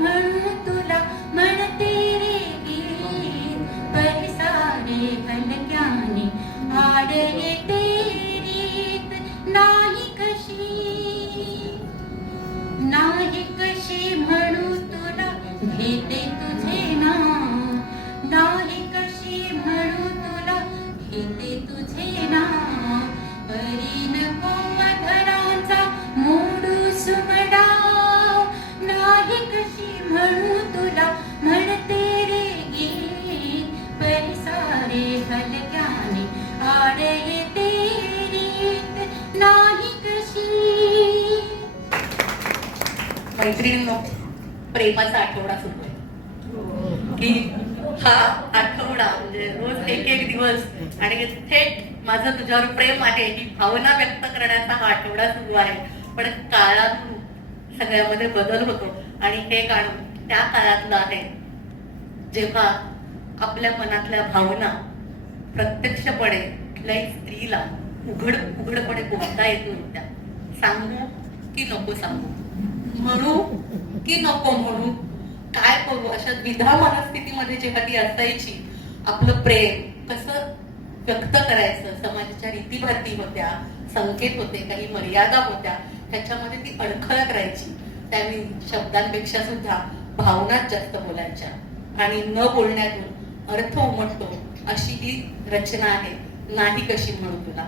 म्हणू तुला म्हणते रे गीत परिसारे हलक्याने आड येते रीत नाही कशी म्हणू तुला घेते तुझे नाव नाही कशी म्हणू तुला घेते तुझे नाव परी नको अधरांचा मोडू सुमडाव नाही कशी म्हणू तुला म्हणते रे गीत परिसारे हलक्याने आड येते रीत नाही कशी. मैत्रिणींनो, प्रेमाचा आठवडा सुरू आहे की हा आठवडा म्हणजे रोज एक एक दिवस आणि थेट माझं तुझ्यावर प्रेम आहे ही भावना व्यक्त करण्याचा हा आठवडा सुरू आहे. पण काळातून सगळ्यामध्ये बदल होतो आणि हे गाणं त्या काळातलं आहे जेव्हा आपल्या मनातल्या भावना प्रत्यक्षपणे कुठल्याही स्त्रीला उघडपणे बोलता येत नव्हत्या. सांगू की नको सांगू, म्हणू की नको म्हणू, काय करू, अशा द्विधा मनस्थितीमध्ये जेव्हा ती असायची. आपलं प्रेम कसं व्यक्त करायचं, समाजाच्या रीतीभाती होत्या, संकेत होते, काही मर्यादा होत्या, त्याच्यामध्ये ती अडखळ करायची. त्यावेळी शब्दांपेक्षा सुद्धा भावनाच जास्त बोलायच्या आणि न बोलण्यातून अर्थ उमटतो अशी ही रचना आहे नाही कशी म्हणू तुला.